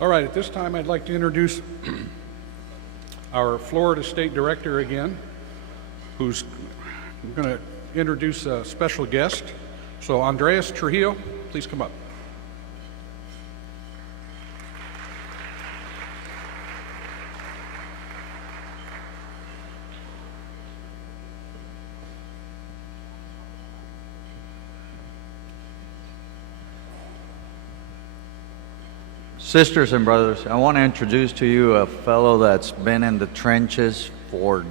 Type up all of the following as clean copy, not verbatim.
All right, at this time, I'd like to introduce our Florida State Director again, who's going to introduce a special guest. So, Andres Trujillo, please come up. Sisters and brothers, I want to introduce to you a fellow that's been in the trenches for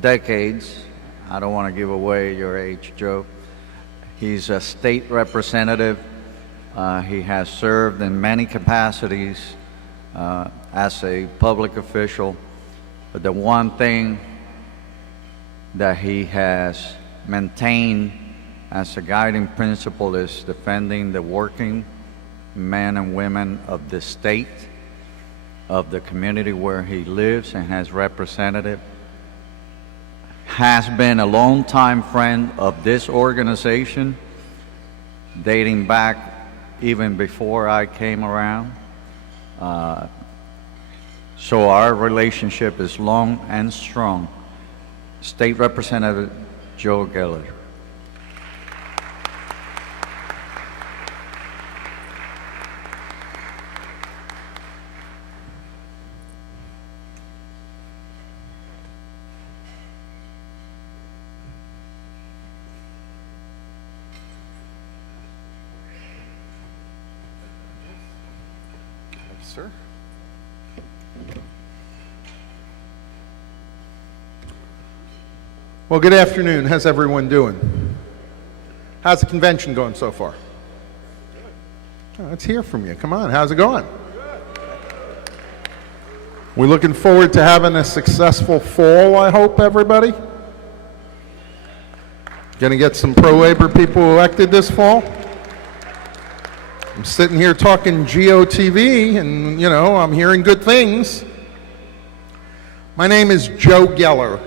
decades. I don't want to give away your age, Joe. He's a state representative. He has served in many capacities as a public official. But the one thing that he has maintained as a guiding principle is defending the working men and women of the state, of the community where he lives and has represented, has been a longtime friend of this organization, dating back even before I came around. So our relationship is long and strong. State Representative Joe Geller. Sir. Well, good afternoon. How's everyone doing? How's the convention going so far? Oh, let's hear from you. Come on, how's it going? We're looking forward to having a successful fall, I hope, everybody. Gonna get some pro-labor people elected this fall. I'm sitting here talking GOTV, and, you know, I'm hearing good things. My name is Joe Geller,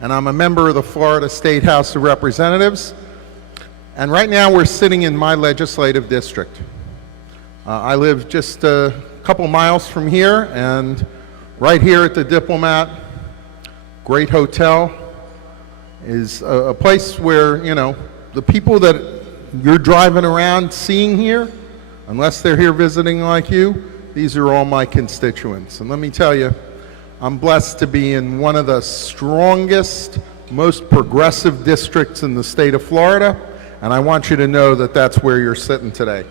and I'm a member of the Florida State House of Representatives. And right now we're sitting in my legislative district. I live just a couple miles from here, and right here at the Diplomat, great hotel, is a place where, you know, the people that you're driving around seeing here, unless they're here visiting like you, these are all my constituents. And let me tell you, I'm blessed to be in one of the strongest, most progressive districts in the state of Florida, and I want you to know that that's where you're sitting today.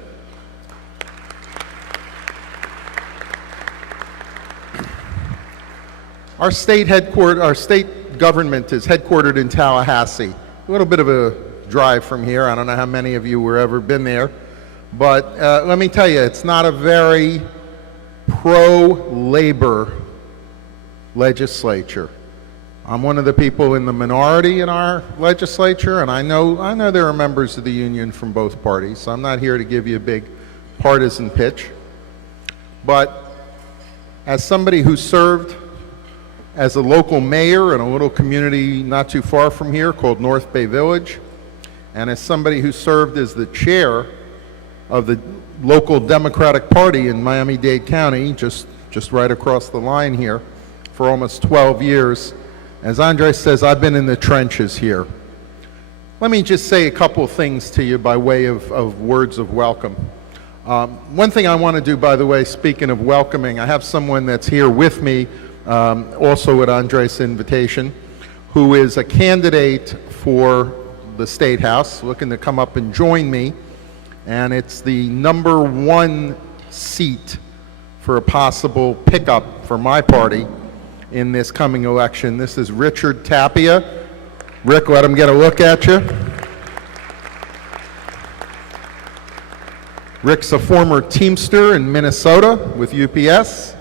Our state government is headquartered in Tallahassee, a little bit of a drive from here. I don't know how many of you were ever been there, but let me tell you, it's not a very pro-labor legislature. I'm one of the people in the minority in our legislature, and I know there are members of the union from both parties, so I'm not here to give you a big partisan pitch. But as somebody who served as a local mayor in a little community not too far from here called North Bay Village, and as somebody who served as the chair of the local Democratic Party in Miami-Dade County, just right across the line here, for almost 12 years, as Andre says, I've been in the trenches here. Let me just say a couple of things to you by way of words of welcome. One thing I want to do, by the way, speaking of welcoming, I have someone that's here with me, also at Andres' invitation, who is a candidate for the State House, looking to come up and join me, and it's the #1 seat for a possible pickup for my party in this coming election. This is Richard Tapia. Rick, let him get a look at you. Rick's a former Teamster in Minnesota with UPS.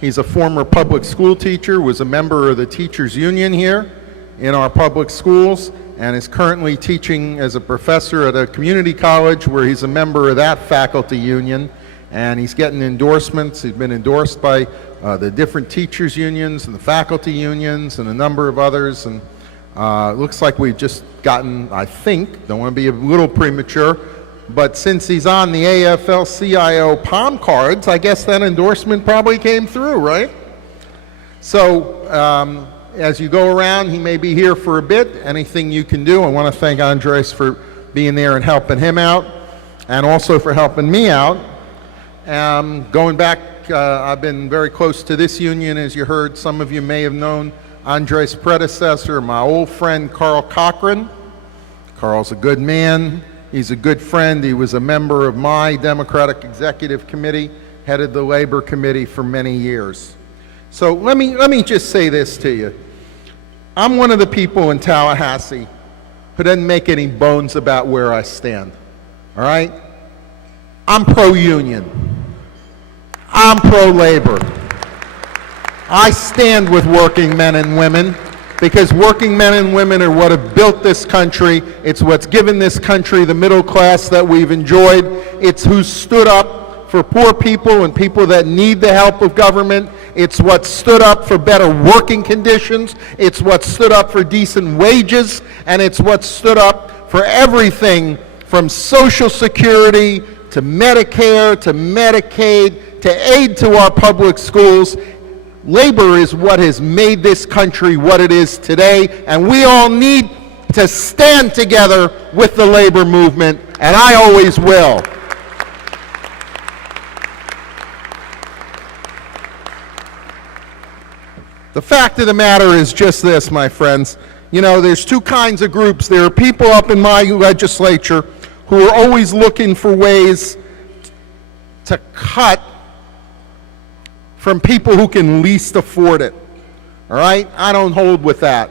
He's a former public school teacher, was a member of the teachers union here in our public schools, and is currently teaching as a professor at a community college where he's a member of that faculty union, and he's getting endorsements. He's been endorsed by the different teachers unions and the faculty unions and a number of others, and looks like we've just gotten, I think, don't want to be a little premature, but since he's on the AFL-CIO palm cards, I guess that endorsement probably came through, right? So as you go around, he may be here for a bit. Anything you can do, I want to thank Andres for being there and helping him out, and also for helping me out. Going back, I've been very close to this union, as you heard. Some of you may have known Andres' predecessor, my old friend Carl Cochran. Carl's a good man. He's a good friend. He was a member of my Democratic Executive Committee, headed the Labor Committee for many years. So let me just say this to you. I'm one of the people in Tallahassee who doesn't make any bones about where I stand, all right? I'm pro-union. I'm pro-labor. I stand with working men and women, because working men and women are what have built this country. It's what's given this country the middle class that we've enjoyed. It's who stood up for poor people and people that need the help of government. It's what stood up for better working conditions. It's what stood up for decent wages. And it's what stood up for everything from Social Security to Medicare to Medicaid to aid to our public schools. Labor is what has made this country what it is today, and we all need to stand together with the labor movement, and I always will. The fact of the matter is just this, my friends. You know, there's two kinds of groups. There are people up in my legislature who are always looking for ways to cut from people who can least afford it. All right? I don't hold with that.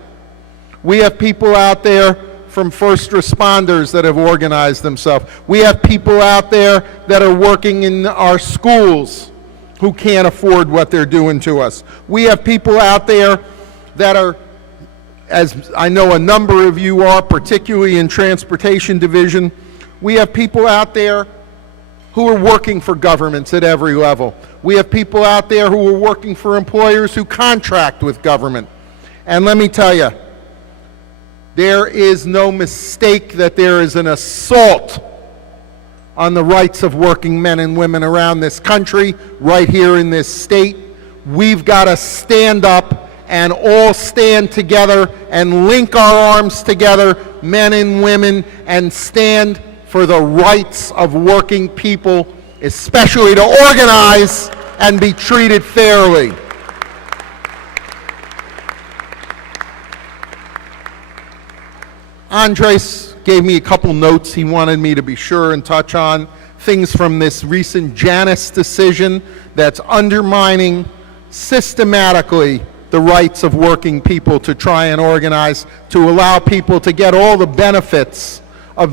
We have people out there from first responders that have organized themselves. We have people out there that are working in our schools who can't afford what they're doing to us. We have people out there that are, as I know a number of you are, particularly in transportation division, we have people out there who are working for governments at every level. We have people out there who are working for employers who contract with government. And let me tell you, there is no mistake that there is an assault on the rights of working men and women around this country, right here in this state. We've got to stand up and all stand together and link our arms together, men and women, and stand for the rights of working people, especially to organize and be treated fairly. Andres gave me a couple notes he wanted me to be sure and touch on. Things from this recent Janus decision that's undermining systematically the rights of working people to try and organize, to allow people to get all the benefits of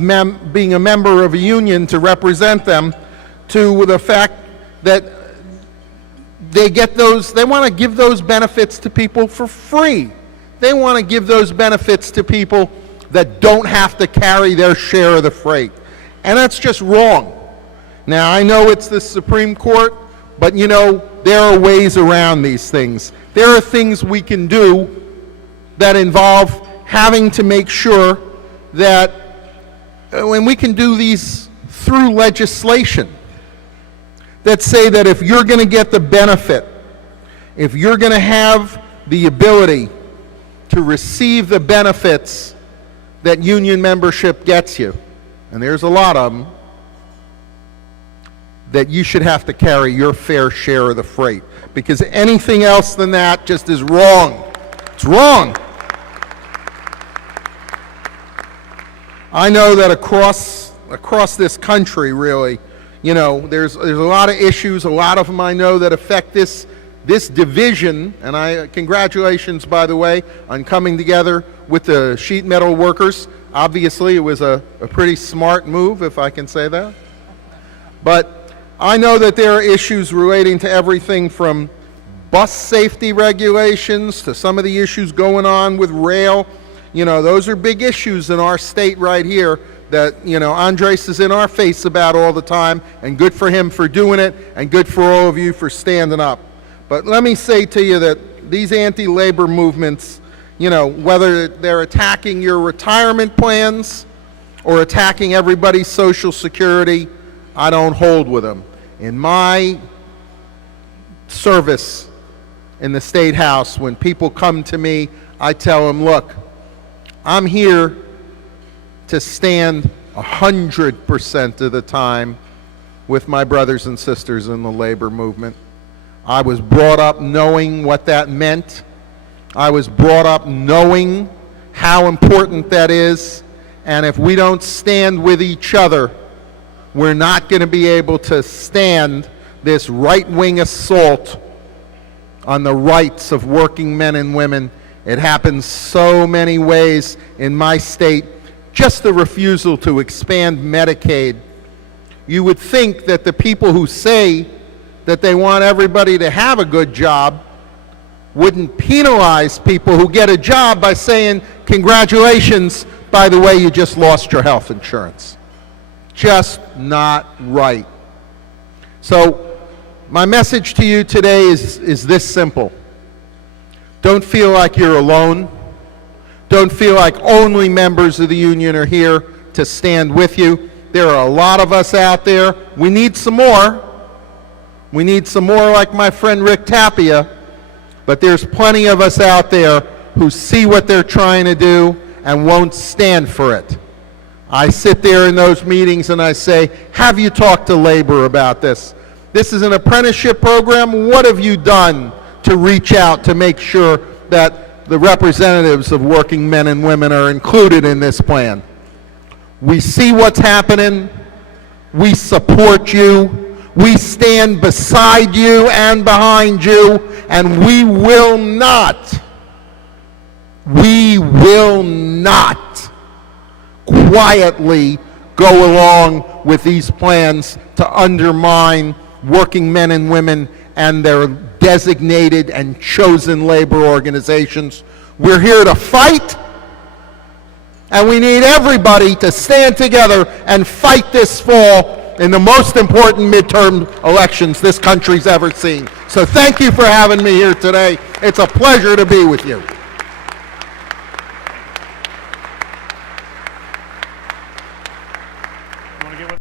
being a member of a union to represent them, to the fact that they get those, they want to give those benefits to people for free. They want to give those benefits to people that don't have to carry their share of the freight. And that's just wrong. Now, I know it's the Supreme Court, but you know, there are ways around these things. There are things we can do that involve having to make sure that when we can do these through legislation that say that if you're going to get the benefit, if you're going to have the ability to receive the benefits that union membership gets you, and there's a lot of them, that you should have to carry your fair share of the freight. Because anything else than that just is wrong. It's wrong. I know that across this country, really, you know, there's a lot of issues, a lot of them I know that affect this division, and congratulations, by the way, on coming together with the sheet metal workers. Obviously, it was a pretty smart move, if I can say that. But I know that there are issues relating to everything from bus safety regulations to some of the issues going on with rail. You know, those are big issues in our state right here that, you know, Andres is in our face about all the time, and good for him for doing it, and good for all of you for standing up. But let me say to you that these anti-labor movements, you know, whether they're attacking your retirement plans or attacking everybody's Social Security. I don't hold with them. In my service in the State House, when people come to me, I tell them, look, I'm here to stand 100% of the time with my brothers and sisters in the labor movement. I was brought up knowing what that meant. I was brought up knowing how important that is. And if we don't stand with each other, we're not going to be able to stand this right-wing assault on the rights of working men and women. It happens so many ways in my state. Just the refusal to expand Medicaid. You would think that the people who say that they want everybody to have a good job wouldn't penalize people who get a job by saying, congratulations, by the way, you just lost your health insurance. Just not right. So my message to you today is this simple. Don't feel like you're alone. Don't feel like only members of the union are here to stand with you. There are a lot of us out there. We need some more. We need some more like my friend Rick Tapia. But there's plenty of us out there who see what they're trying to do and won't stand for it. I sit there in those meetings and I say, have you talked to labor about this? This is an apprenticeship program. What have you done to reach out to make sure that the representatives of working men and women are included in this plan? We see what's happening. We support you. We stand beside you and behind you, and we will not quietly go along with these plans to undermine working men and women and their designated and chosen labor organizations. We're here to fight, and we need everybody to stand together and fight this fall in the most important midterm elections this country's ever seen. So thank you for having me here today. It's a pleasure to be with you.